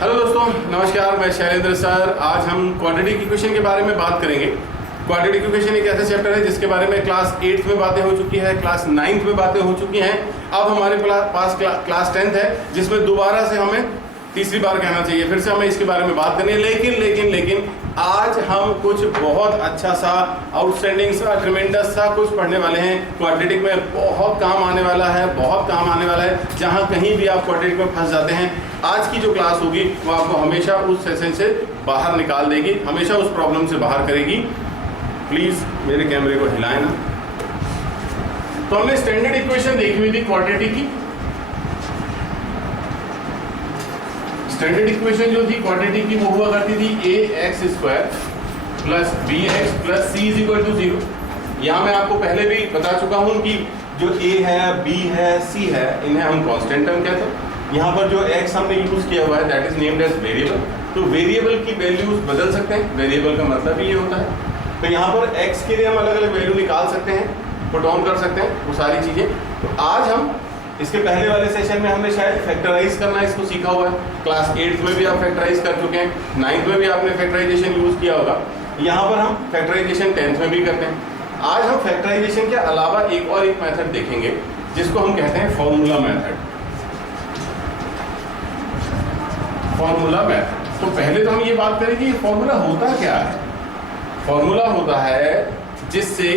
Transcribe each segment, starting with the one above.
Hello दोस्तों, नमस्कार। मैं शैलेंद्र सर। आज हम क्वाड्रेटिक इक्वेशन के बारे में बात करेंगे। क्वाड्रेटिक इक्वेशन एक ऐसा चैप्टर है जिसके बारे में क्लास 8th में बातें हो चुकी है, क्लास 9th में बातें हो चुकी हैं। अब हमारे पास क्लास 10th है जिसमें दोबारा से हमें तीसरी बार कहना चाहिए, फिर से हमें इसके बारे में बात करनी है। लेकिन आज हम कुछ बहुत अच्छा सा, आउटस्टैंडिंग सा, ट्रिमेंडस सा कुछ पढ़ने वाले हैं। क्वाड्रेटिक में बहुत काम आने वाला है, बहुत काम आने वाला है। जहाँ कहीं भी आप क्वाड्रेटिक में फंस जाते हैं, आज की जो क्लास होगी वो आपको हमेशा उस सेशन से बाहर निकाल देगी, हमेशा उस प्रॉब्लम से बाहर करेगी। प्लीज मेरे कैमरे को हिलाएं ना। तो हमने स्टैंडर्ड इक्वेशन देखी हुई थी क्वाड्रेटिक की। स्टैंडर्ड इक्वेशन जो थी क्वाड्रेटिक की वो हुआ करती थी ax² plus bx plus c is equal to 0। यहाँ मैं आपको पहले भी बता चुका हूँ कि जो a है, b है, c है, इन्हें हम कांस्टेंट टर्म कहते हैं। यहाँ पर जो x हमने यूज किया हुआ है that is named as variable. तो वेरिएबल की वैल्यूज बदल सकते हैं, वेरिएबल का मतलब ही ये होता है। तो यहाँ पर x के लिए हम अलग अलग वैल्यू निकाल सकते हैं, पुट ऑन कर सकते हैं, वो सारी चीजें। तो आज हम इसके पहले वाले सेशन में हमने शायद फैक्टराइज करना इसको सीखा हुआ है। क्लास 8th में भी आप फैक्टराइज कर चुके हैं, 9th में भी आपने फैक्टराइजेशन यूज किया होगा। यहाँ पर हम फैक्टराइजेशन 10th में भी करते हैं। आज हम फैक्टराइजेशन के अलावा एक मेथड देखेंगे जिसको हम कहते हैं फॉर्मूला मेथड। Formula method. तो पहले तो हम ये बात करें कि फॉर्मूला होता क्या है। फॉर्मूला होता है जिससे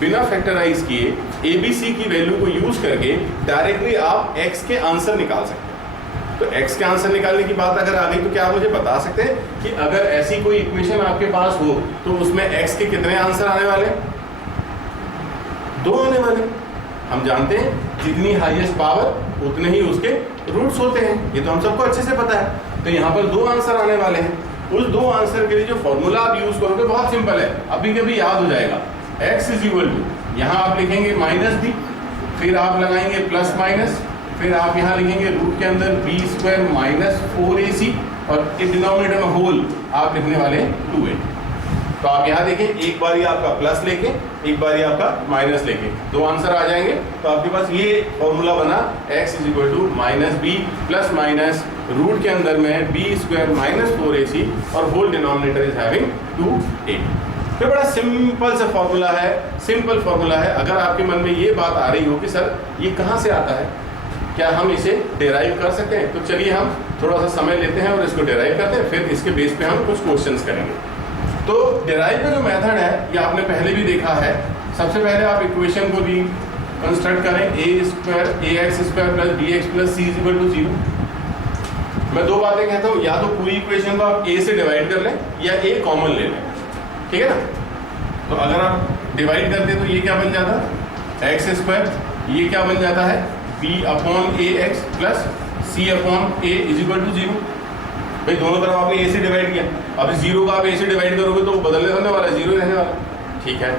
बिना फैक्टराइज किए ABC की वैल्यू को यूज करके डायरेक्टली आप x के आंसर निकाल सकते हैं। तो x के आंसर निकालने की बात अगर आ गई तो क्या आप मुझे बता सकते हैं कि अगर ऐसी कोई इक्वेशन आपके पास हो तो उसमें x के कितने आंसर आने वाले? 2 आने वाले। हम जानते हैं जितनी हाईएस्ट पावर उतने ही उसके रूट्स होते हैं, ये तो हम सबको अच्छे से पता है। तो यहाँ पर 2 आंसर आने वाले हैं। उस 2 आंसर के लिए जो फॉर्मूला आप यूज करोगे बहुत सिंपल है, अभी कभी याद हो जाएगा। x इज इक्वल टू, यहाँ आप लिखेंगे -b, फिर आप लगाएंगे प्लस माइनस, फिर आप यहाँ लिखेंगे रूट के अंदर b² माइनस 4ac और डिनोमिनेटर में होल आप लिखने वाले हैं 2a। तो आप यहाँ देखें, एक बार आपका प्लस लेके, एक बार आपका माइनस लेके 2 आंसर आ जाएंगे। तो आपके पास ये फॉर्मूला बना x is equal to -b plus minus root के अंदर में b² माइनस 4ac और whole denominator is having 2a। तो बड़ा सिंपल सा फॉर्मूला है, सिंपल फॉर्मूला है। अगर आपके मन में ये बात आ रही हो कि सर ये कहाँ से आता है, क्या हम इसे डिराइव कर सकते हैं, तो चलिए हम थोड़ा सा समय लेते हैं और इसको डिराइव करते हैं, फिर इसके बेस पे हम कुछ क्वेश्चंस करेंगे। तो डिराइव का जो मेथड है ये आपने पहले भी देखा है। सबसे पहले आप इक्वेशन को कंस्ट्रक्ट करें ax² plus bx plus c is equal to 0। मैं 2 बातें कहता हूँ, या तो पूरी इक्वेशन को आप a से डिवाइड कर लें या a कॉमन ले लें, ठीक है ना। तो अगर आप डिवाइड करते तो ये क्या बन जाता, x², ये क्या बन जाता है b/ax plus c/a is equal to 0। भाई दोनों तरफ आपने a से डिवाइड किया, अब 0 का आप a से डिवाइड करोगे तो बदलने रहने वाला, 0 रहने वाला, ठीक है।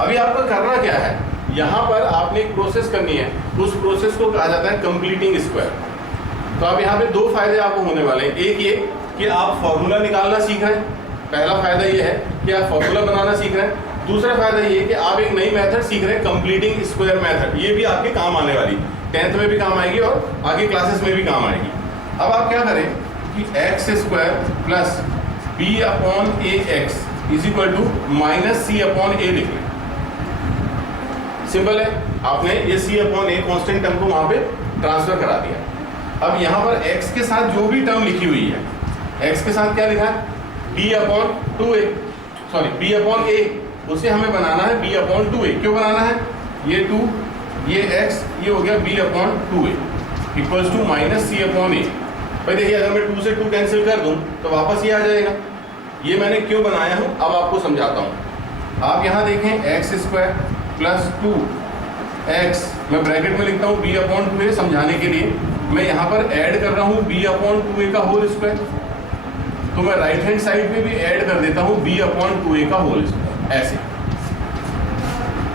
अभी आपको करना क्या है, यहाँ पर आपने एक प्रोसेस करनी है, उस प्रोसेस को कहा जाता है कंप्लीटिंग स्क्वायर। तो अब यहाँ पे 2 फायदे आपको होने वाले हैं। एक ये कि आप फॉर्मूला निकालना सीख रहे हैं, पहला फायदा ये है कि आप फॉर्मूला बनाना सीख रहे हैं। दूसरा फायदा ये है कि आप एक नई मेथड सीख रहे हैं, कंप्लीटिंग स्क्वायर मेथड। ये भी आपके काम आने वाली, 10th में भी काम आएगी और आगे क्लासेस में भी काम आएगी। अब आप क्या करें कि x² plus b/ax is equal to minus c/a लिख लें। सिंपल है, आपने ये c/a कांस्टेंट टर्म को वहां पे ट्रांसफर करा दिया। अब यहाँ पर x के साथ जो भी टर्म लिखी हुई है, x के साथ क्या लिखा है b/2a, सॉरी b/a, उसे हमें बनाना है b/2a। क्यों बनाना है, ये 2, ये x, ये हो गया b/2a equals to minus c/a। भाई देखिए, अगर मैं 2 से 2 कैंसिल कर दूं तो वापस ये आ जाएगा। ये मैंने क्यों बनाया हूं अब आपको समझाता हूं। आप यहाँ देखें x² प्लस 2x, मैं ब्रैकेट में लिखता हूँ b/2a समझाने के लिए। मैं यहाँ पर ऐड कर रहा हूँ b/2a का होल स्क्वायर, तो मैं राइट हैंड साइड पे भी ऐड कर देता हूँ b/2a का होल स्क्वायर। ऐसे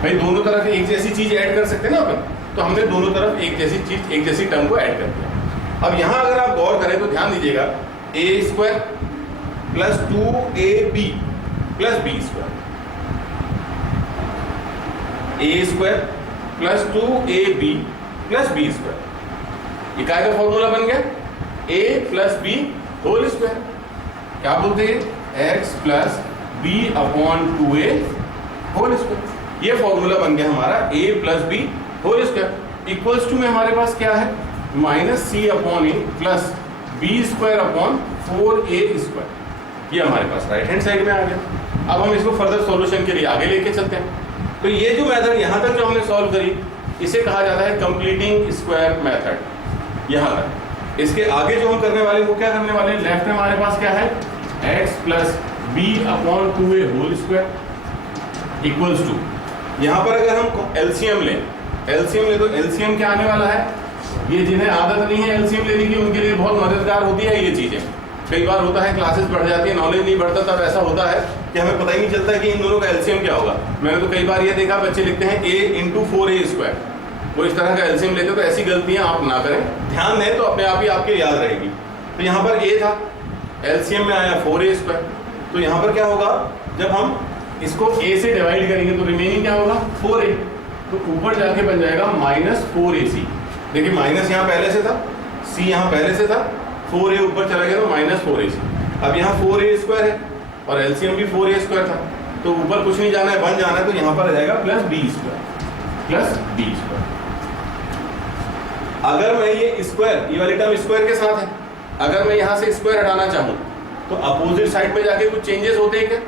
भाई दोनों तरफ एक जैसी चीज ऐड कर सकते हैं ना अपन, तो हमने दोनों तरफ एक जैसी चीज, एक जैसी टर्म को ऐड कर दिया। अब यहाँ अगर आप गौर करें तो ध्यान दीजिएगा, a² plus 2ab plus b², a² plus 2ab plus b², ये क्या का फॉर्मूला बन गया, a plus B whole square. क्या बोलते हैं, x plus B upon 2a whole square. ये फॉर्मूला बन गया हमारा a plus B whole square equals to में हमारे पास क्या है, minus C upon A plus B square upon 4a square. ये हमारे पास राइट हैंड साइड में आ गया। अब हम इसको फर्दर सॉल्यूशन के लिए आगे लेके चलते हैं। तो ये जो मेथड यहाँ तक जो हमने सॉल्व करी, इसे कहा जाता है कंप्लीटिंग स्क्वायर मेथड। यहाँ तक। इसके आगे जो हम करने वाले हैं वो क्या करने वाले हैं, लेफ्ट में हमारे पास क्या है, x plus B upon 2a whole square equals to, यहाँ पर अगर हम एलसीएम लें तो एलसीएम क्या आने वाला है, ये जिन्हें आदत नहीं है एलसीएम लेने की उनके लिए बहुत मददगार होती है ये चीज़ें। कई बार होता है क्लासेस बढ़ जाती है, नॉलेज नहीं बढ़ता, तब ऐसा होता है कि हमें पता ही नहीं चलता कि इन दोनों का एलसीएम क्या होगा। मैंने तो कई बार ये देखा बच्चे लिखते हैं a इंटू 4a स्क्वायर, वो इस तरह का एलसीएम लेते हो। तो ऐसी गलतियां आप ना करें, ध्यान दें तो अपने आप ही आपके याद रहेगी। तो यहाँ पर a था, एलसीएम में आया 4a स्क्वायर, तो यहाँ पर क्या होगा, जब हम इसको a से डिवाइड करेंगे तो रिमेनिंग क्या होगा 4a, तो ऊपर जाके बन जाएगा माइनस 4ac। देखिए माइनस यहाँ पहले से था, c यहाँ पहले से था, 4a ऊपर चला गया तो माइनस 4ac। अब यहाँ 4a स्क्वायर है और एलसीएम भी 4a स्क्वायर था, तो ऊपर कुछ नहीं जाना है, बन जाना है, तो यहाँ पर आ जाएगा प्लस b स्क्वायर। अगर मैं ये स्क्वायर, ये वाली टर्म स्क्वायर के साथ है, अगर मैं यहाँ से स्क्वायर हटाना चाहूँ तो अपोजिट साइड में जाके कुछ चेंजेस होते हैं क्या,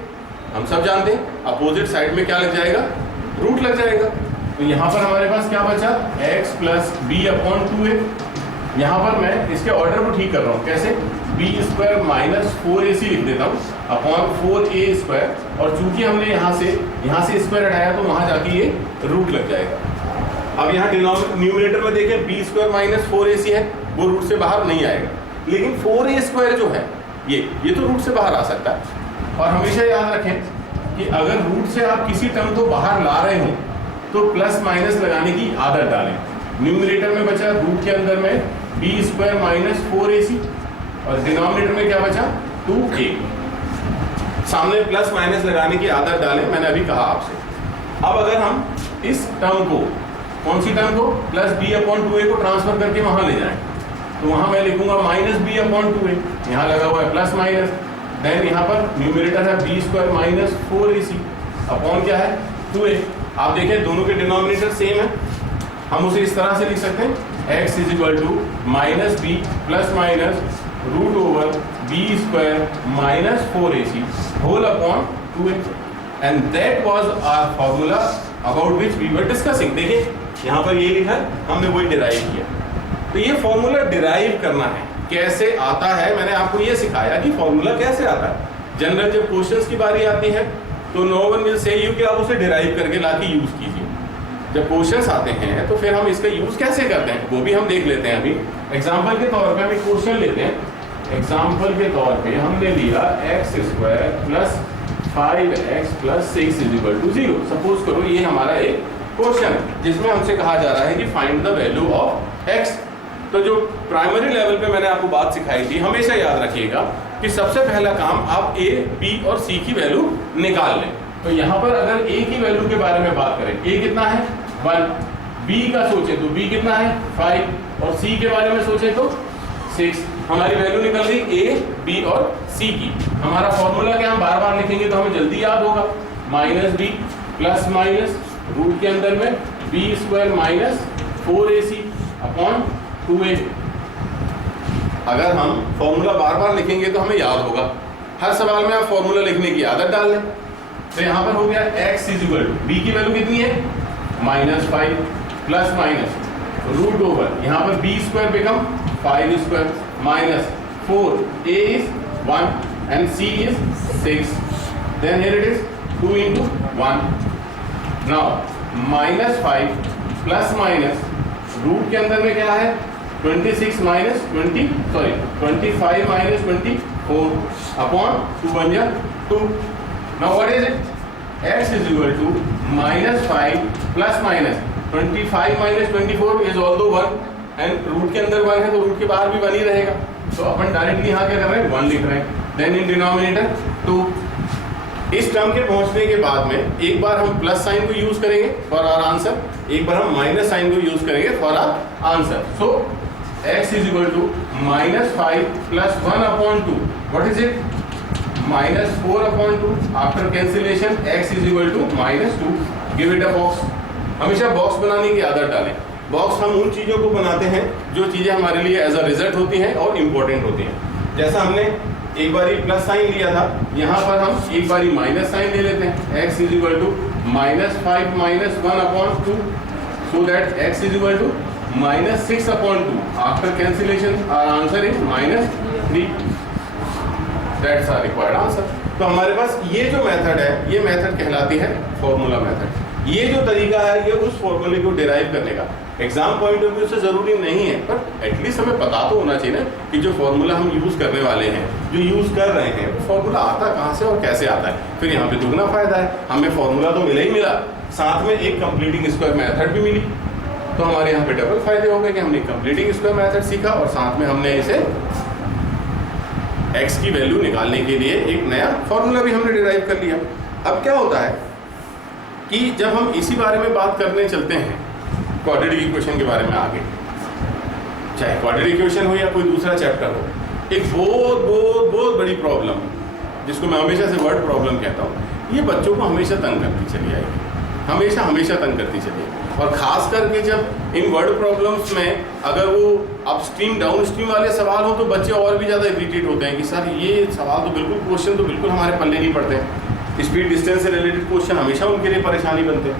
हम सब जानते हैं। अपोजिट साइड में क्या लग जाएगा, रूट लग जाएगा। तो यहाँ पर हमारे पास क्या बचा, x plus B upon 2a। यहाँ पर मैं इसके ऑर्डर को ठीक कर रहा हूँ, कैसे, बी स्क्वायर माइनस 4ac लिख देता हूँ अपॉन 4a स्क्वायर, और चूंकि हमने यहाँ से स्क्वायर हटाया तो वहाँ जाके ये रूट लग जाएगा। अब यहाँ न्यूमरेटर में देखें बी स्क्वायर माइनस 4ac है, वो रूट से बाहर नहीं आएगा, लेकिन 4a स्क्वायर जो है ये तो रूट से बाहर आ सकता है। और हमेशा याद रखें कि अगर रूट से आप किसी टर्म को बाहर ला रहे हो तो प्लस माइनस लगाने की आदत डालें। न्यूमरेटर में बचा रूट के अंदर में बी स्क्वायर माइनस 4ac और डिनोमिनेटर में क्या बचा 2a। सामने प्लस माइनस लगाने की आदत डालें, मैंने अभी कहा आपसे। अब अगर हम इस टर्म को, कौन सी टर्म को, प्लस बी अपॉन 2a को ट्रांसफर करके वहां ले जाएं, तो वहां मैं लिखूंगा माइनस बी अपॉन 2a, यहाँ लगा हुआ है प्लस माइनस, देन यहाँ पर न्यूमरेटर है B square minus 4ac upon क्या है 2a। आप देखें दोनों के डिनोमिनेटर सेम है, हम उसे इस तरह से लिख सकते हैं x is equal to minus b plus minus root over b square minus 4ac whole upon 2a, and that was our formula about which we were discussing. देखिए यहाँ पर ये लिखा है, हमने वही डिराइव किया। तो ये फॉर्मूला डिराइव करना है, कैसे आता है, मैंने आपको ये सिखाया कि फॉर्मूला कैसे आता है। जनरल जब क्वेश्चंस की बारी आती है तो no one will say you कि आप उसे डिराइव करके लाके यूज कीजिए। जब क्वेश्चंस आते हैं तो फिर हम इसका यूज कैसे करते हैं वो भी हम देख लेते हैं। अभी एग्जांपल के तौर पे हम एक क्वेश्चन लेते हैं। एग्जांपल के तौर पे हमने लिया x square plus 5x plus 6 is equal to 0। Suppose करो ये हमारा एक क्वेश्चन है जिसमें हमसे कहा जा रहा है कि find the value of x। तो जो प्राइमरी लेवल पे मैंने आपको बात सिखाई थी, हमेशा याद रखिएगा कि सबसे पहला काम आप a, b और c की वैल्यू निकाल लें। तो यहाँ पर अगर a की वैल्यू के बारे में बात करें, a कितना है 1, b का सोचे तो b कितना है 5, और c के बारे में सोचे तो 6। हमारी वैल्यू निकल गई a, b और c की। हमारा फॉर्मूला क्या हम बार बार लिखेंगे तो हमें जल्दी याद होगा, minus b plus minus root के अंदर में b square minus 4ac upon 2a। अगर हम फॉर्मूला बार बार लिखेंगे तो हमें याद होगा। हर सवाल में आप फॉर्मूला लिखने की आदत डाल लें। तो यहाँ पर हो गया x is equal to, b की वैल्यू कितनी है -5 प्लस माइनस रूट ओवर, यहाँ पर b square become 5 square minus 4, a is 1 and c is 6, then here it is 2 into 1। Now -5 plus minus root के अंदर में क्या है 25 माइनस 24 अपॉन 2 बन गया 2। Now what is it, x is equal to -5 plus minus 25 minus 24 is also 1 and root के अंदर 1 है तो रूट के बाहर भी 1 ही रहेगा। तो अपन डायरेक्टली यहाँ क्या कर रहे हैं 1 लिख रहे हैं, देन इन डिनोमिनेटर 2। इस टर्म के पहुंचने के बाद में एक बार हम प्लस साइन को यूज करेंगे फॉर आवर आंसर, एक बार हम माइनस साइन को यूज करेंगे for our answer. So x is equal to -5 plus 1/2. What is it? -4/2. After cancellation x is equal to -2. Give it a box. हमेशा box बनाने की आदत डालें। बॉक्स हम उन चीज़ों को बनाते हैं जो चीज़ें हमारे लिए एज अ रिजल्ट होती हैं और इम्पोर्टेंट होती हैं। जैसा हमने एक बारी प्लस साइन लिया था, यहाँ पर हम एक बारी माइनस साइन ले लेते हैं। x is equal to -5 - 1/2, so that x is equal to -6/2. After cancellation our answer is -3. That's our required answer. तो हमारे पास ये जो मेथड है, ये मेथड कहलाती है फॉर्मूला मेथड। ये जो तरीका है ये उस फॉर्मूले को डिराइव करने का एग्जाम पॉइंट ऑफ व्यू से जरूरी नहीं है, पर एटलीस्ट हमें पता तो होना चाहिए ना कि जो फॉर्मूला हम यूज करने वाले हैं, जो यूज कर रहे हैं, वो फॉर्मूला आता कहाँ से और कैसे आता है। फिर यहाँ पे दुगना फायदा है, हमें फॉर्मूला तो मिला ही मिला, साथ में एक कंप्लीटिंग स्क्वायर मेथड भी मिली। तो हमारे यहाँ पे डबल फायदे हो गए कि हमने कंप्लीटिंग स्क्वायर मेथड सीखा और साथ में हमने इसे x की वैल्यू निकालने के लिए एक नया फॉर्मूला भी हमने डिराइव कर लिया। अब क्या होता है कि जब हम इसी बारे में बात करने चलते हैं क्वाड्रेटिक इक्वेशन के बारे में आगे, चाहे क्वाड्रेटिक इक्वेशन हो या कोई दूसरा चैप्टर हो, एक बहुत बहुत बहुत बड़ी प्रॉब्लम जिसको मैं हमेशा से वर्ड प्रॉब्लम कहता हूँ, ये बच्चों को हमेशा तंग करती चली आएगी, हमेशा तंग करती चली। और ख़ास करके जब इन वर्ड प्रॉब्लम्स में अगर वो अपस्ट्रीम डाउन स्ट्रीम वाले सवाल हो तो बच्चे और भी ज़्यादा इरिटेट होते हैं कि सर ये सवाल तो बिल्कुल, क्वेश्चन तो बिल्कुल हमारे पल्ले नहीं पड़ते हैं। स्पीड डिस्टेंस से रिलेटेड क्वेश्चन हमेशा उनके लिए परेशानी बनते हैं।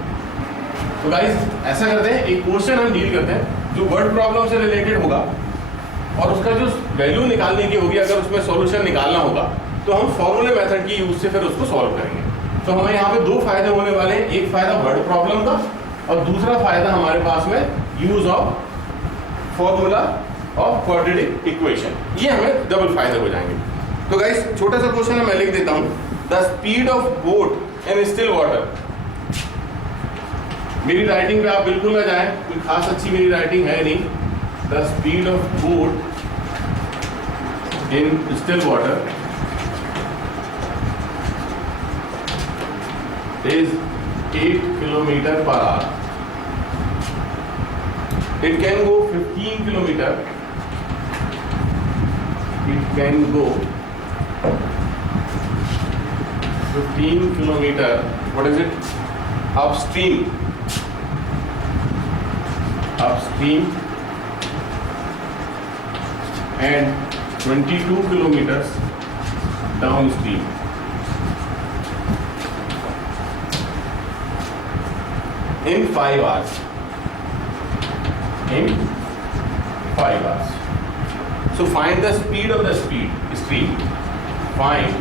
तो गाइस ऐसा करते हैं, एक क्वेश्चन हम डील करते हैं जो वर्ड प्रॉब्लम से रिलेटेड होगा और उसका जो वैल्यू निकालने की होगी, अगर उसमें सॉल्यूशन निकालना होगा तो हम फॉर्मूले मेथड की यूज से फिर उसको सॉल्व करेंगे। तो हमें यहाँ पे दो फायदे होने वाले हैं, एक फायदा वर्ड प्रॉब्लम का और दूसरा फायदा हमारे पास में use of formula of quadratic equation. ये हमें डबल फायदे हो जाएंगे। तो गाइस छोटा सा क्वेश्चन मैं लिख देता हूँ, the speed of boat in still water. मेरी राइटिंग पे आप बिल्कुल ना जाएं, कोई खास अच्छी मेरी राइटिंग है नहीं। The speed of boat in still water is 8 kilometer per hour. It can go 15 kilometer. It can go 15 kilometer. What is it? Upstream. Upstream. And 22 kilometers downstream. In 5 hours. In 5 hours. So find the speed of the stream. Find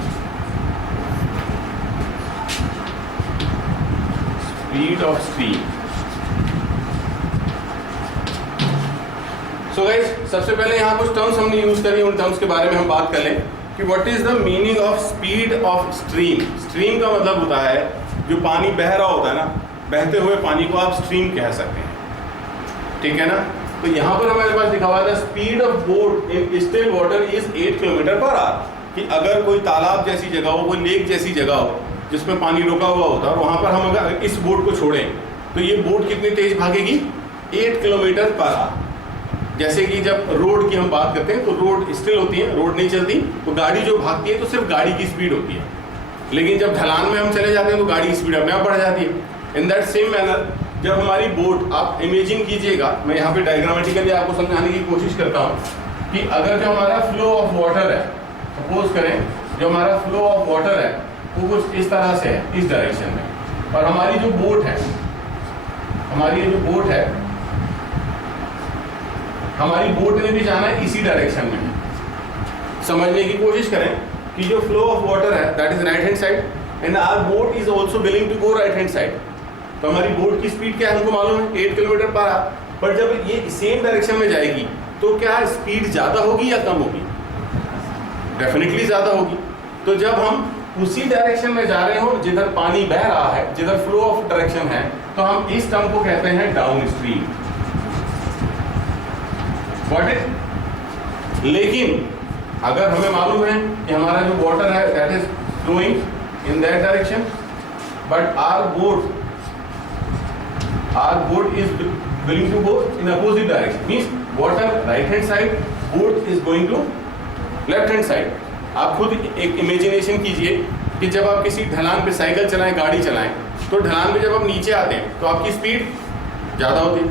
speed of stream. So guys, सबसे पहले यहाँ कुछ terms हमने use करी, उन terms के बारे में हम बात कर लें कि what is the meaning of speed of stream. Stream का मतलब होता है जो पानी बह रहा होता है ना, बहते हुए पानी को आप स्ट्रीम कह सकते हैं, ठीक है ना। तो यहाँ पर हमारे पास लिखा हुआ है speed of boat in still water is 8 kilometre per our. कि अगर कोई तालाब जैसी जगह हो, कोई लेक जैसी जगह हो जिसमें पानी रुका हुआ होता है और वहाँ पर हम अगर इस बोट को छोड़ें तो ये बोट कितनी तेज भागेगी? 8 किलोमीटर पर आवर। जैसे कि जब रोड की हम बात करते हैं तो रोड स्टिल होती है, रोड नहीं चलती, तो गाड़ी जो भागती है तो सिर्फ गाड़ी की स्पीड होती है। लेकिन जब ढलान में हम चले जाते हैं तो गाड़ी की स्पीड अपने आप बढ़ जाती है। इन दैट सेम मैनर जब हमारी बोट, आप इमेजिन कीजिएगा, मैं यहाँ पे डायग्रामेटिकली आपको समझाने की कोशिश करता हूँ कि अगर जो हमारा फ्लो ऑफ वाटर है, सपोज करें जो हमारा फ्लो ऑफ वाटर है वो कुछ इस तरह से है, इस डायरेक्शन में, और हमारी जो बोट है, हमारी जो बोट है, हमारी बोट ने भी जाना है इसी डायरेक्शन में। समझने की कोशिश करें कि जो फ्लो ऑफ वाटर है that is right hand side and our boat is also willing to go right hand side. तो हमारी बोट की स्पीड क्या है हमको मालूम है, 8 किलोमीटर पर आवर। पर जब ये सेम डायरेक्शन में जाएगी तो क्या स्पीड ज़्यादा होगी या कम होगी? डेफिनेटली ज़्यादा होगी। तो जब हम उसी डायरेक्शन में जा रहे हो जिधर पानी बह रहा है, जिधर फ्लो ऑफ डायरेक्शन है, तो हम इस टर्म को कहते हैं डाउन स्ट्रीम। What is? लेकिन अगर हमें मालूम है कि हमारा जो वाटर है that is flowing in that direction, but our boat is willing to go in opposite direction, means water right hand side, boat is going to left hand side. आप खुद एक इमेजिनेशन कीजिए कि जब आप किसी ढलान पे साइकिल चलाएं, गाड़ी चलाएं, तो ढलान पे जब आप नीचे आते हैं तो आपकी स्पीड ज़्यादा होती है,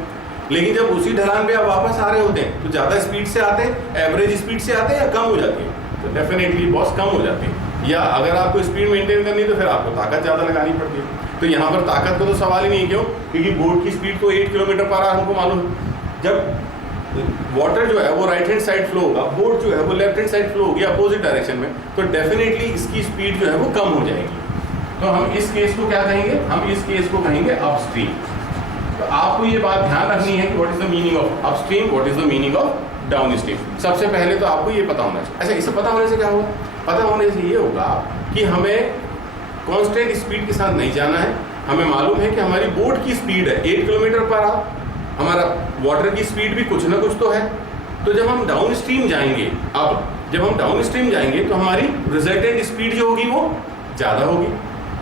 लेकिन जब उसी ढलान पे आप वापस आ रहे होते हैं तो ज़्यादा स्पीड से आते हैं, एवरेज स्पीड से आते हैं या कम हो जाती है? तो डेफिनेटली बॉस कम हो जाती है। या अगर आपको स्पीड मेंटेन करनी है तो फिर आपको ताकत ज़्यादा लगानी पड़ती है। तो यहाँ पर ताकत का तो सवाल ही नहीं है, क्यों? क्योंकि बोट की स्पीड तो 8 किलोमीटर पर आवर हमको मालूम है। जब वाटर जो है वो राइट हैंड साइड फ्लो होगा, बोट जो है वो लेफ्ट हैंड साइड फ्लो होगी अपोजिट डायरेक्शन में, तो डेफिनेटली इसकी स्पीड जो है वो कम हो जाएगी। तो हम इस केस को क्या कहेंगे? हम इस केस को कहेंगे अपस्ट्रीम। तो आपको ये बात ध्यान रखनी है कि what is the meaning of upstream, what is the meaning of downstream. सबसे पहले तो आपको ये पता होना चाहिए। अच्छा, इसे पता होने से क्या होगा? पता होने से ये होगा कि हमें कांस्टेंट स्पीड के साथ नहीं जाना है। हमें मालूम है कि हमारी बोट की स्पीड है 8 किलोमीटर पर आवर, हमारा वाटर की स्पीड भी कुछ ना कुछ तो है। तो जब हम डाउन स्ट्रीम जाएंगे, अब जब हम डाउन स्ट्रीम जाएंगे तो हमारी रिजल्टेंट स्पीड जो होगी वो ज़्यादा होगी,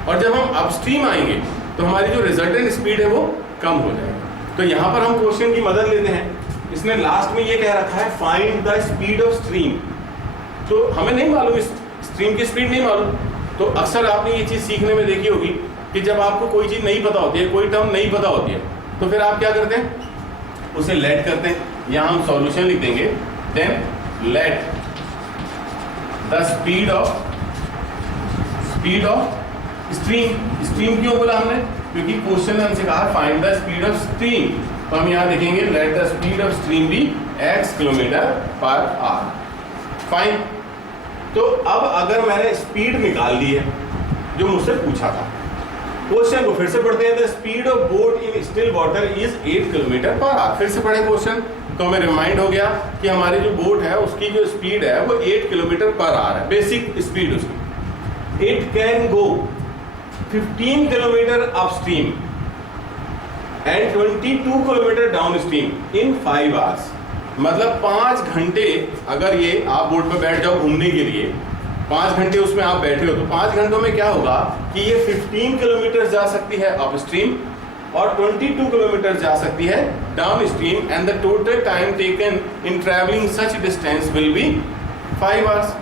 और जब हम अपस्ट्रीम आएंगे तो हमारी जो रिजल्टेंट स्पीड है वो कम हो जाएगी। तो यहाँ पर हम क्वेश्चन की मदद लेते हैं। इसने लास्ट में ये कह रखा है find the speed of stream. तो हमें नहीं मालूम, इस स्ट्रीम की स्पीड नहीं मालूम। तो अक्सर आपने ये चीज़ सीखने में देखी होगी कि जब आपको कोई चीज़ नहीं पता होती है, कोई टर्म नहीं पता होती है, तो फिर आप क्या करते हैं? उसे लेट करते हैं। यहाँ हम सॉल्यूशन लिख देंगे, then let the speed of stream. Stream क्यों बोला हमने? क्योंकि क्वेश्चन ने हमसे कहा find the speed of stream. तो हम यहाँ देखेंगे let the speed of stream b x kilometre per hour. Fine. तो अब अगर मैंने स्पीड निकाल ली है जो मुझसे पूछा था, क्वेश्चन को फिर से पढ़ते हैं। The speed of boat in still water is 8 kilometre per our. फिर से पढ़े क्वेश्चन, तो हमें रिमाइंड हो गया कि हमारी जो बोट है उसकी जो स्पीड है वो 8 किलोमीटर पर आवर है, बेसिक स्पीड उसकी। It can go 15 kilometre upstream and 22 kilometre downstream in 5 hours. मतलब 5 घंटे अगर ये आप बोट पर बैठ जाओ घूमने के लिए, 5 घंटे उसमें आप बैठे हो, तो 5 घंटों में क्या होगा कि ये 15 किलोमीटर जा सकती है अपस्ट्रीम और 22 किलोमीटर जा सकती है down stream, and the total time taken in travelling such distance will be 5 hours.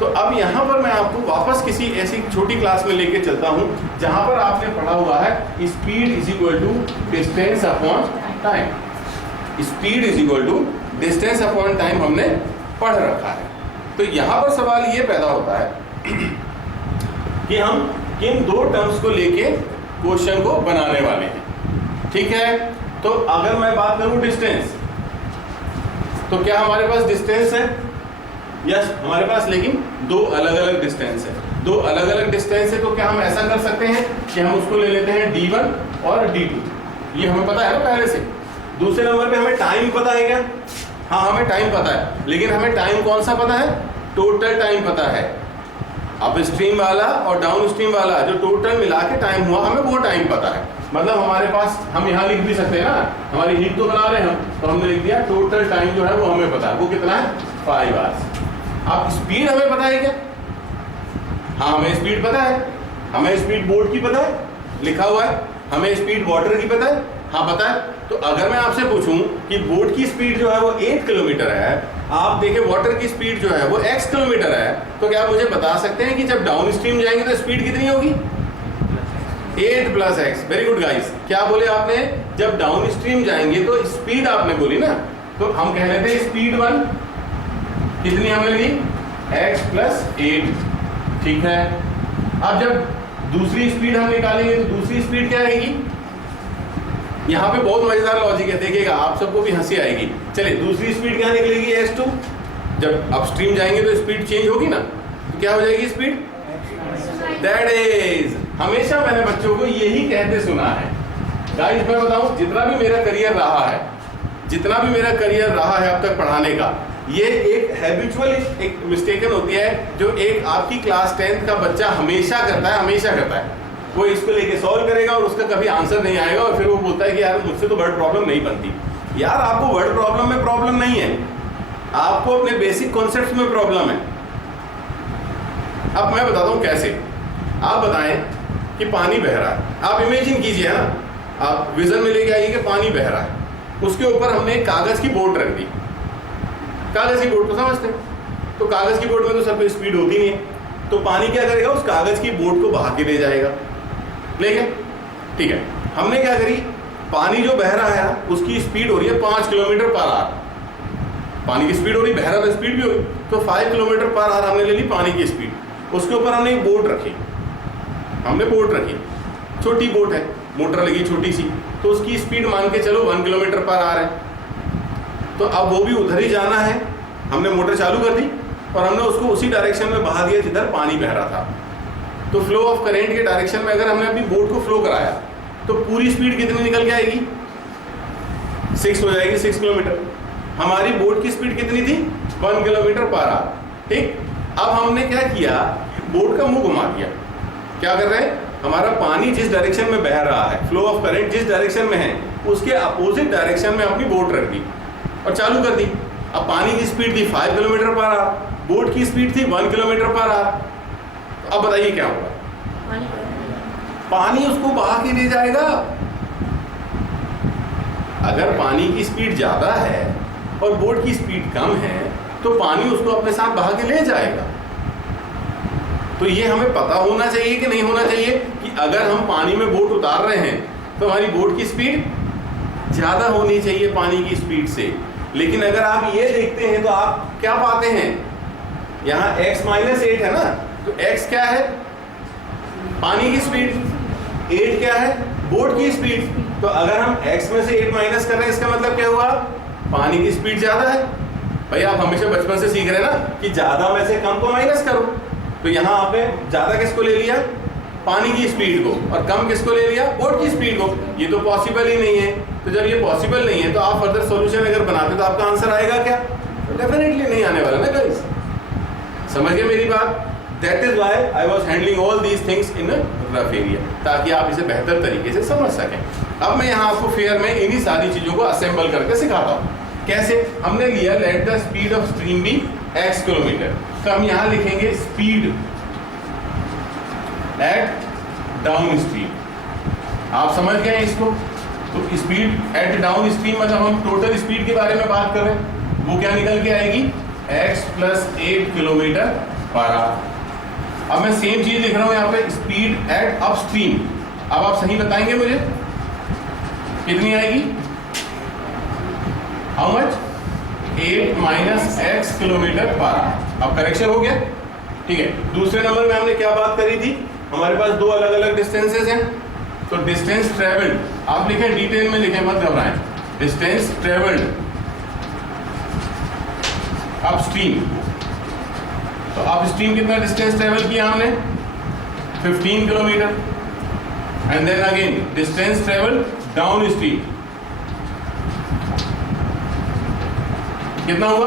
तो अब यहाँ पर मैं आपको वापस किसी ऐसी छोटी क्लास में लेके चलता हूँ जहाँ पर आपने पढ़ा हुआ है speed is equal to distance upon time. Speed is equal to distance upon time हमने पढ़ रखा है। तो यहाँ पर सवाल ये पैदा होता है कि हम किन दो टर्म्स को लेके क्वेश्चन को बनाने वाले हैं। ठीक है, तो अगर मैं बात करूं डिस्टेंस, तो क्या हमारे पास डिस्टेंस है? यस, हमारे पास, लेकिन दो अलग अलग डिस्टेंस है। दो अलग अलग डिस्टेंस है, तो क्या हम ऐसा कर सकते हैं कि हम उसको ले लेते हैं d1 और d2। ये हमें पता है ना पहले से। दूसरे नंबर पे हमें टाइम पता है क्या? हाँ, हमें टाइम पता है, लेकिन हमें टाइम कौन सा पता है? टोटल टाइम पता है। अप स्ट्रीम वाला और डाउन स्ट्रीम वाला जो टोटल मिला के टाइम हुआ, हमें वो टाइम पता है। मतलब हमारे पास, हम यहाँ लिख भी सकते हैं ना, हमारी हीट तो बना रहे हैं हम, तो हमने लिख दिया टोटल टाइम जो है वो हमें पता है, वो कितना है? 5 आवर्स। अब स्पीड हमें पता है क्या? हाँ, हमें स्पीड पता है। हमें स्पीड बोट की पता है, लिखा हुआ है। हमें स्पीड वाटर की पता है, हाँ पता है। तो अगर मैं आपसे पूछूं कि बोट की स्पीड जो है वो 8 किलोमीटर है, आप देखें वाटर की स्पीड जो है वो x किलोमीटर है, तो क्या आप मुझे बता सकते हैं कि जब डाउन स्ट्रीम जाएंगे तो स्पीड कितनी होगी? 8 + x। Very good guys. क्या बोले आपने? जब डाउन स्ट्रीम जाएंगे तो स्पीड आपने बोली ना, तो हम कह रहे थे स्पीड 1 कितनी हमने ली? x + 8। ठीक है, अब जब दूसरी स्पीड हम निकालेंगे तो दूसरी स्पीड क्या आएगी? यहाँ पे बहुत मजेदार लॉजिक है, देखिएगा, आप सबको भी हंसी आएगी। चलिए, दूसरी स्पीड क्या निकलेगी? s2। जब अपस्ट्रीम जाएंगे तो स्पीड चेंज होगी ना, तो क्या हो जाएगी स्पीड? दैट इज, हमेशा मैंने बच्चों को यही कहते सुना है। गाइस, मैं बताऊं, जितना भी मेरा करियर रहा है अब तक पढ़ाने का, ये एक हैबिचुअल एक मिस्टेकन होती है जो एक आपकी क्लास 10th का बच्चा हमेशा करता है। वो इसको लेके सॉल्व करेगा और उसका कभी आंसर नहीं आएगा, और फिर वो बोलता है कि यार मुझसे तो वर्ड प्रॉब्लम नहीं बनती। यार, आपको वर्ड प्रॉब्लम में प्रॉब्लम नहीं है, आपको अपने बेसिक कॉन्सेप्ट्स में प्रॉब्लम है। अब मैं बताता हूँ कैसे। आप बताएं कि पानी बह रहा है, आप इमेजिन कीजिए ना, आप विजन में लेके आइए कि पानी बह रहा है। उसके ऊपर हमने एक कागज की बोट रख दी। कागज की बोट तो समझते हैं, तो कागज की बोट में तो सर कोई स्पीड होती नहीं है, तो पानी क्या करेगा, उस कागज की बोट को बहा के ले जाएगा, ले गया, ठीक है। हमने क्या करी, पानी जो बह रहा है उसकी स्पीड हो रही है 5 किलोमीटर पर आवर, पानी की स्पीड हो रही, बह रहा तो स्पीड भी होगी, तो 5 किलोमीटर पर आवर हमने ले ली पानी की स्पीड। उसके ऊपर हमने एक बोट रखी, हमने बोट रखी, छोटी बोट है, मोटर लगी छोटी सी, तो उसकी स्पीड मान के चलो 1 किलोमीटर पर आवर है। तो अब वो भी उधर ही जाना है, हमने मोटर चालू कर दी और हमने उसको उसी डायरेक्शन में बहा दिया जिधर पानी बह रहा था। तो फ्लो ऑफ करेंट के डायरेक्शन में अगर हमने अपनी बोट को फ्लो कराया तो पूरी स्पीड कितनी निकल के आएगी, 6 हो जाएगी, 6 किलोमीटर। हमारी बोट की स्पीड कितनी थी, 1 किलोमीटर पर आवर, ठीक। अब हमने क्या किया, बोट का मुंह घुमा दिया। क्या कर रहे हैं, हमारा पानी जिस डायरेक्शन में बह रहा है, फ्लो ऑफ करंट जिस डायरेक्शन में है, उसके अपोजिट डायरेक्शन में अपनी बोट रख दी और चालू कर दी। अब पानी की स्पीड थी 5 किलोमीटर पर आवर, बोट की स्पीड थी 1 किलोमीटर पर आवर। अब बताइए क्या होगा, पानी उसको बहा के ले जाएगा। अगर पानी की स्पीड ज्यादा है और बोट की स्पीड कम है तो पानी उसको अपने साथ बहा के ले जाएगा। तो ये हमें पता होना चाहिए कि नहीं होना चाहिए कि अगर हम पानी में बोट उतार रहे हैं तो हमारी बोट की स्पीड ज्यादा होनी चाहिए पानी की स्पीड से। लेकिन अगर आप ये देखते हैं तो आप क्या पाते हैं, यहाँ x - 8 है ना, तो x क्या है, पानी की स्पीड, 8 क्या है, बोट की स्पीड। तो अगर हम x में से 8 माइनस कर रहे हैं, इसका मतलब क्या हुआ, पानी की स्पीड ज्यादा है। भाई आप हमेशा बचपन से सीख रहे हैं ना कि ज्यादा में से कम को माइनस करो, तो यहाँ आपने ज्यादा किसको ले लिया, पानी की स्पीड को, और कम किसको ले लिया, बोट की स्पीड को। ये तो पॉसिबल ही नहीं है। तो जब ये पॉसिबल नहीं है तो आप फर्दर सॉल्यूशन अगर बनाते तो आपका आंसर आएगा क्या, डेफिनेटली नहीं आने वाला ना गाइस। समझ गए मेरी बात। That is why I was handling all these things in rough area, ताकि आप इसे बेहतर तरीके से समझ सकें। अब मैं यहाँ आपको फेयर में इन्हीं सारी चीजों को असेंबल करके सिखाता हूँ। कैसे, हमने लिया let the speed of stream b x kilometre, तो हम यहाँ लिखेंगे स्पीड एट डाउन स्ट्रीम। आप समझ गए इसको, तो स्पीड एट डाउन स्ट्रीम मतलब हम टोटल स्पीड के बारे में बात कर रहे हैं, वो क्या निकल के आएगी, x + 8 किलोमीटर पर आवर। अब मैं सेम चीज लिख रहा हूं यहाँ पे, स्पीड एट अपस्ट्रीम। अब आप सही बताएंगे मुझे कितनी आएगी, how much, 8 - x kilometre per our. अब करेक्शन हो गया, ठीक है। दूसरे नंबर में हमने क्या बात करी थी, हमारे पास दो अलग अलग डिस्टेंसेस हैं, तो डिस्टेंस ट्रेवल्ड आप लिखें, डिटेल में लिखें, मत घबराएं। डिस्टेंस ट्रेवल्ड अपस्ट्रीम, तो अपस्ट्रीम कितना डिस्टेंस ट्रेवल किया हमने, 15 kilometre. And then again distance travel downstream कितना हुआ,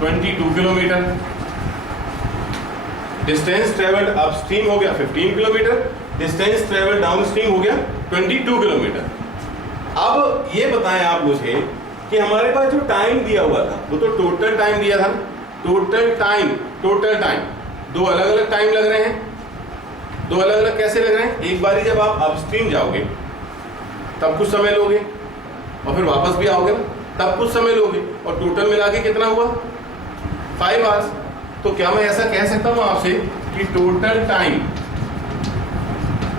22 किलोमीटर। डिस्टेंस ट्रेवल्ड अपस्ट्रीम हो गया 15 किलोमीटर, डिस्टेंस ट्रेवल डाउनस्ट्रीम हो गया 22 किलोमीटर। अब ये बताएं आप मुझे कि हमारे पास जो टाइम दिया हुआ था वो तो टोटल टाइम दिया था, टोटल टाइम दो अलग अलग टाइम लग रहे हैं। दो अलग अलग कैसे लग रहे हैं, एक बारी जब आप अपस्ट्रीम जाओगे तब कुछ समय लोगे और फिर वापस भी आओगे तब कुछ समय लोगे, और टोटल मिला के कितना हुआ, 5 आवर्स। तो क्या मैं ऐसा कह सकता हूं आपसे कि total time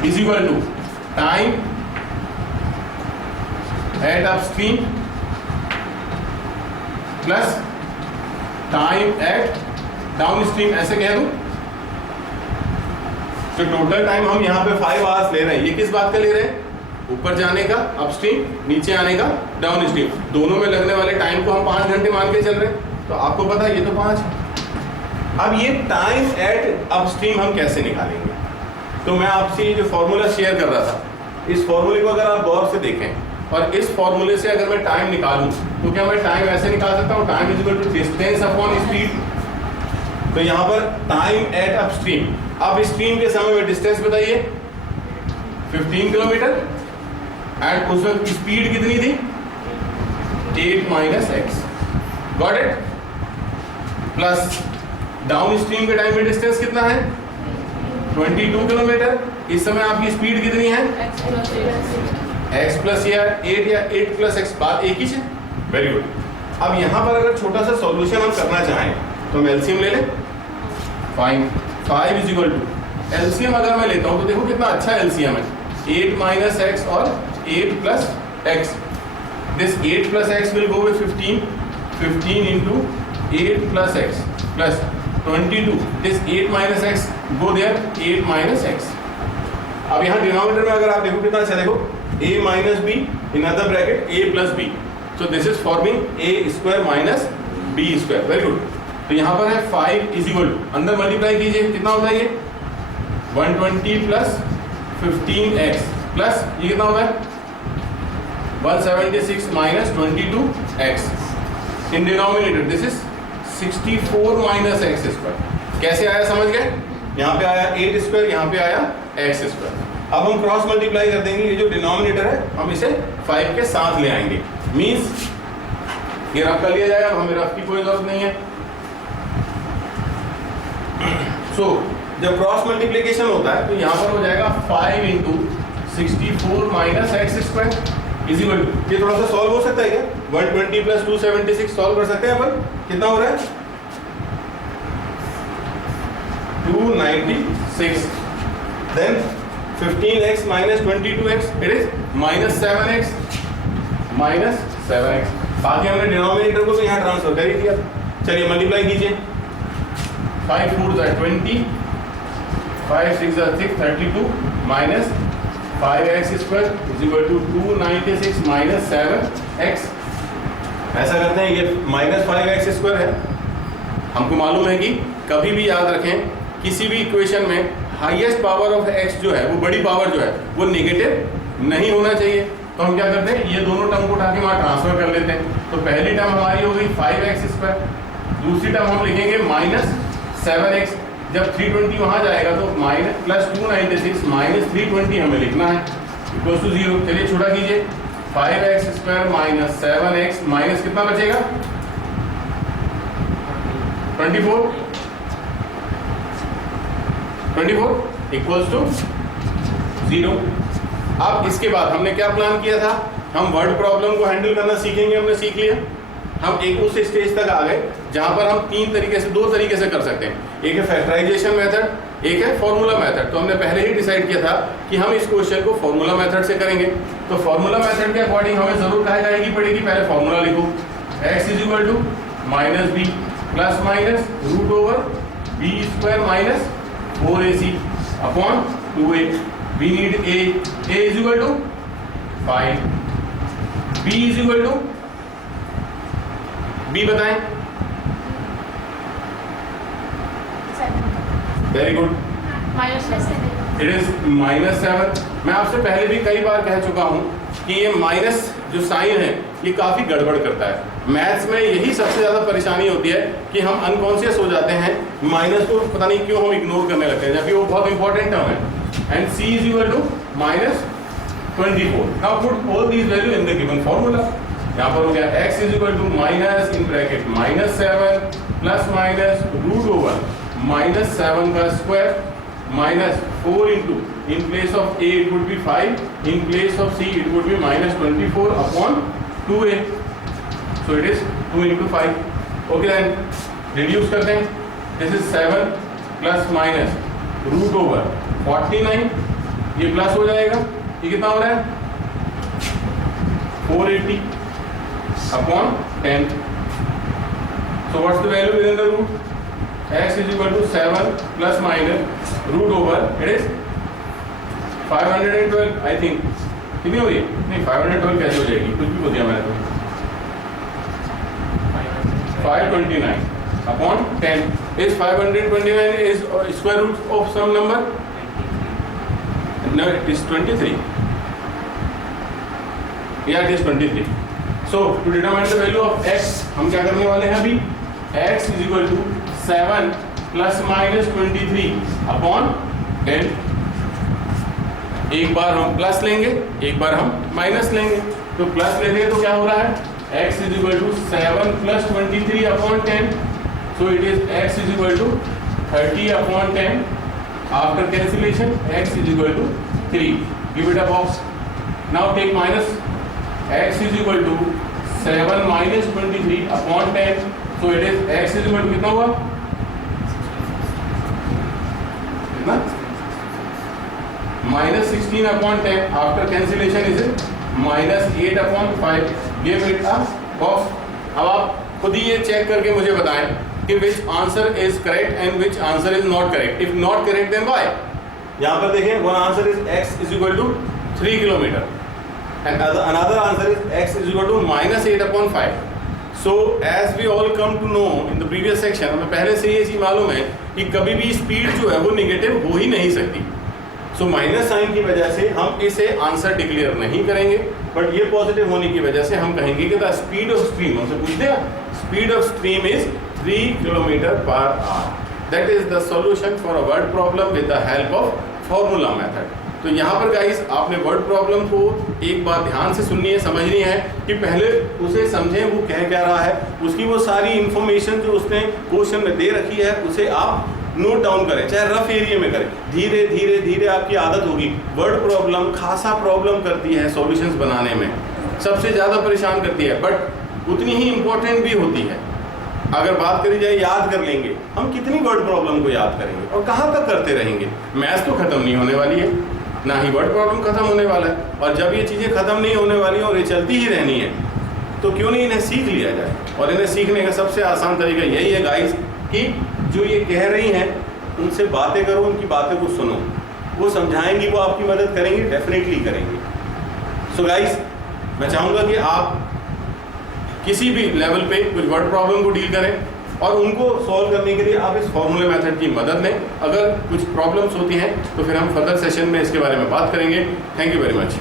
is equal to time at upstream plus time at downstream, ऐसे कह दूं? तो टोटल टाइम हम यहाँ पे 5 आवर्स ले रहे हैं। ये किस बात का ले रहे हैं, ऊपर जाने का अपस्ट्रीम, नीचे आने का डाउनस्ट्रीम। दोनों में लगने वाले टाइम को हम 5 घंटे मान के चल रहे हैं, तो आपको पता है ये तो 5 है। अब ये टाइम एट अपस्ट्रीम हम कैसे निकालेंगे, तो मैं आपसे ये जो फॉर्मूला शेयर कर रहा था, इस फॉर्मूले को अगर आप गौर से देखें और इस फॉर्मूले से अगर मैं टाइम निकालूं तो क्या मैं टाइम ऐसे निकाल सकता हूं, time is equal to distance upon speed. तो यहाँ पर टाइम एट अपस्ट्रीम, अब स्ट्रीम के समय में डिस्टेंस बताइए 15 किलोमीटर, एंड उस वक्त स्पीड कितनी थी 8 - x, got it, plus down stream के टाइम में डिस्टेंस कितना है 22 किलोमीटर। इस समय आपकी स्पीड कितनी है x प्लस या 8 या 8 प्लस x, बात एक ही है। Very good. अब यहाँ पर अगर छोटा सा सॉल्यूशन हम करना चाहें तो हम एलसीएम ले लें। Fine, 5 is equal to LCM अगर मैं लेता हूँ तो देखो कितना अच्छा एलसीएम है, 8 माइनस एक्स और 8 plus x. This 8 plus x will go with 15 into 8 plus x plus 22। This 8 minus x go there 8 minus x. अब यहाँ डिनोमिनेटर में अगर आप देखो कितना अच्छा, देखो a minus b in other bracket a plus b, so this is forming a square minus b square. Very good. तो यहाँ पर है 5 इज इक्वल टू, अंदर मल्टीप्लाई कीजिए कितना होता है ये 120 प्लस 15x प्लस ये कितना होता है 176 minus 22x in denominator. This is 64 minus x square. कैसे आया समझ गए? यहाँ पे आया 8 स्क्वायर, यहाँ पे आया एक्स स्क्वायर। अब हम क्रॉस मल्टीप्लाई कर देंगे, ये जो डिनोमिनेटर है हम इसे 5 के साथ ले आएंगे, मींस ये रफ कर लिया जाएगा, हमें रफ की कोई जरूरत नहीं है। सो जब क्रॉस मल्टीप्लिकेशन होता है तो यहाँ पर हो जाएगा 5 into 64 minus x square is equal to, ये थोड़ा सा सॉल्व हो सकता है क्या? 120 प्लस 276 सॉल्व कर सकते हैं अपन? कितना हो रहा है 296। Then 15x minus 22x, it is minus 7x minus 7x। बाकी हमने डिनोमिनेटर को तो यहाँ ट्रांसफर कर ही दिया। चलिए मल्टीप्लाई कीजिए, 5 4 are 20, 5 6 are 6 32 minus 5x square is equal to 296 minus 7x। ऐसा करते हैं, ये माइनस 5x स्क्वायर है। हमको मालूम है कि कभी भी याद रखें किसी भी इक्वेशन में हाईएस्ट पावर ऑफ x जो है, वो बड़ी पावर जो है वो नेगेटिव नहीं होना चाहिए। तो हम क्या करते हैं, ये दोनों टर्म को उठा के वहाँ ट्रांसफर कर लेते हैं। तो पहली टर्म हमारी हो गई 5x स्क्वायर, दूसरी टर्म हम लिखेंगे माइनस 7x। जब 320 वहाँ जाएगा तो माइनस प्लस 296 माइनस 320 हमें लिखना है इक्वल टू 0। चलिए छोटा कीजिए, 5x square minus 7x minus कितना बचेगा 24 इक्वल्स टू 0। अब इसके बाद हमने क्या प्लान किया था, हम वर्ड प्रॉब्लम को हैंडल करना सीखेंगे। हमने सीख लिया, हम एक उस स्टेज तक आ गए जहां पर हम दो तरीके से कर सकते हैं। एक है फैक्टराइजेशन मेथड, एक है फॉर्मूला मेथड। तो हमने पहले ही डिसाइड किया था कि हम इस क्वेश्चन को फॉर्मूला मेथड से करेंगे। तो फॉर्मूला मेथड के अकॉर्डिंग हमें जरूर कहा जाएगी पड़ेगी, पहले फॉर्मूला लिखो, x is equal to minus b plus minus root over b square minus 4ac upon 2a। We need a is equal to 5, b is equal to b बताएं। Very good, it is -7। मैं आपसे पहले भी कई बार कह चुका हूं कि ये माइनस जो साइन है ये काफी गड़बड़ करता है। मैथ्स में यही सबसे ज्यादा परेशानी होती है कि हम अनकॉन्शियस हो जाते हैं, माइनस को पता नहीं क्यों हम इग्नोर करने लगते हैं, जबकि वो बहुत इंपॉर्टेंट टर्म है। And c is equal to -24। Now put all these value in the given formula. यहाँ पर हो गया x is equal to minus in bracket -7 plus minus root over -7 का square minus 4 into in place of a it would be 5, in place of c it would be -24 upon 2a, so it is 2 into 5. Okay, then reduce करते हैं, this is 7 plus minus root over 49, ये plus हो जाएगा, ये कितना हो रहा है 480 upon 10. So what's the value within the root? X is equal to 7 plus minus root over, it is 512 I think. कितनी हो रही है? नहीं 512 कैसे हो जाएगी, कुछ भी हो दिया मैंने तो। 529 upon 10 is 529 is square root of some number, no it is 23, yeah it is 23. So to determine the value of x हम क्या करने वाले हैं अभी, x is equal to 7 plus minus 23 upon 10। एक बार हम प्लस लेंगे, एक बार हम माइनस लेंगे। तो प्लस लेते हैं तो क्या हो रहा है, x is equal to 7 plus 23 upon 10, so it is x is equal to 30 upon 10। After cancellation x is equal to 3। Give it a box, now take minus x is equal to 7 minus 23 upon 10, so it is x is equal to कितना हुआ, कितना, minus 16 upon 10, after cancellation is minus 8 upon 5, give it a box. अब आप खुद ही ये check करके मुझे बताएं कि which answer is correct and which answer is not correct, if not correct then why. यहाँ पर देखें, one answer is x is equal to 3 kilometre and another answer is x is equal to minus 8 upon 5. So as we all come to know in the previous section, हमें पहले से ये चीज मालूम है कि कभी भी स्पीड जो है वो निगेटिव हो ही नहीं सकती। सो माइनस साइन की वजह से हम इसे आंसर डिक्लेयर नहीं करेंगे, बट ये पॉजिटिव होने की वजह से हम कहेंगे कि द स्पीड ऑफ स्ट्रीम, हमसे पूछते हैं speed of stream is 3 kilometre per our. That is the solution for a word problem with the help of formula method. तो यहाँ पर गाइस आपने वर्ड प्रॉब्लम को एक बार ध्यान से सुननी है, समझनी है कि पहले उसे समझें वो कह क्या रहा है, उसकी वो सारी इंफॉर्मेशन जो उसने क्वेश्चन में दे रखी है उसे आप नोट डाउन करें, चाहे रफ एरिया में करें। धीरे धीरे धीरे आपकी आदत होगी। वर्ड प्रॉब्लम खासा प्रॉब्लम करती है सॉल्यूशंस बनाने में, सबसे ज़्यादा परेशान करती है, बट उतनी ही इम्पोर्टेंट भी होती है। अगर बात करी जाए याद कर लेंगे, हम कितनी वर्ड प्रॉब्लम को याद करेंगे और कहाँ तक करते रहेंगे। मैथ्स तो खत्म नहीं होने वाली है, ना ही वर्ड प्रॉब्लम खत्म होने वाला है, और जब ये चीज़ें खत्म नहीं होने वाली और ये चलती ही रहनी है तो क्यों नहीं इन्हें सीख लिया जाए। और इन्हें सीखने का सबसे आसान तरीका यही है गाइस कि जो ये कह रही हैं उनसे बातें करो, उनकी बातें को सुनो, वो समझाएंगी, वो आपकी मदद करेंगी, डेफिनेटली करेंगी। सो गाइस मैं चाहूँगा कि आप किसी भी लेवल पे कुछ वर्ड प्रॉब्लम को डील करें और उनको सॉल्व करने के लिए आप इस फॉर्मूले मेथड की मदद लें। अगर कुछ प्रॉब्लम्स होती हैं तो फिर हम फर्दर सेशन में इसके बारे में बात करेंगे। Thank you very much.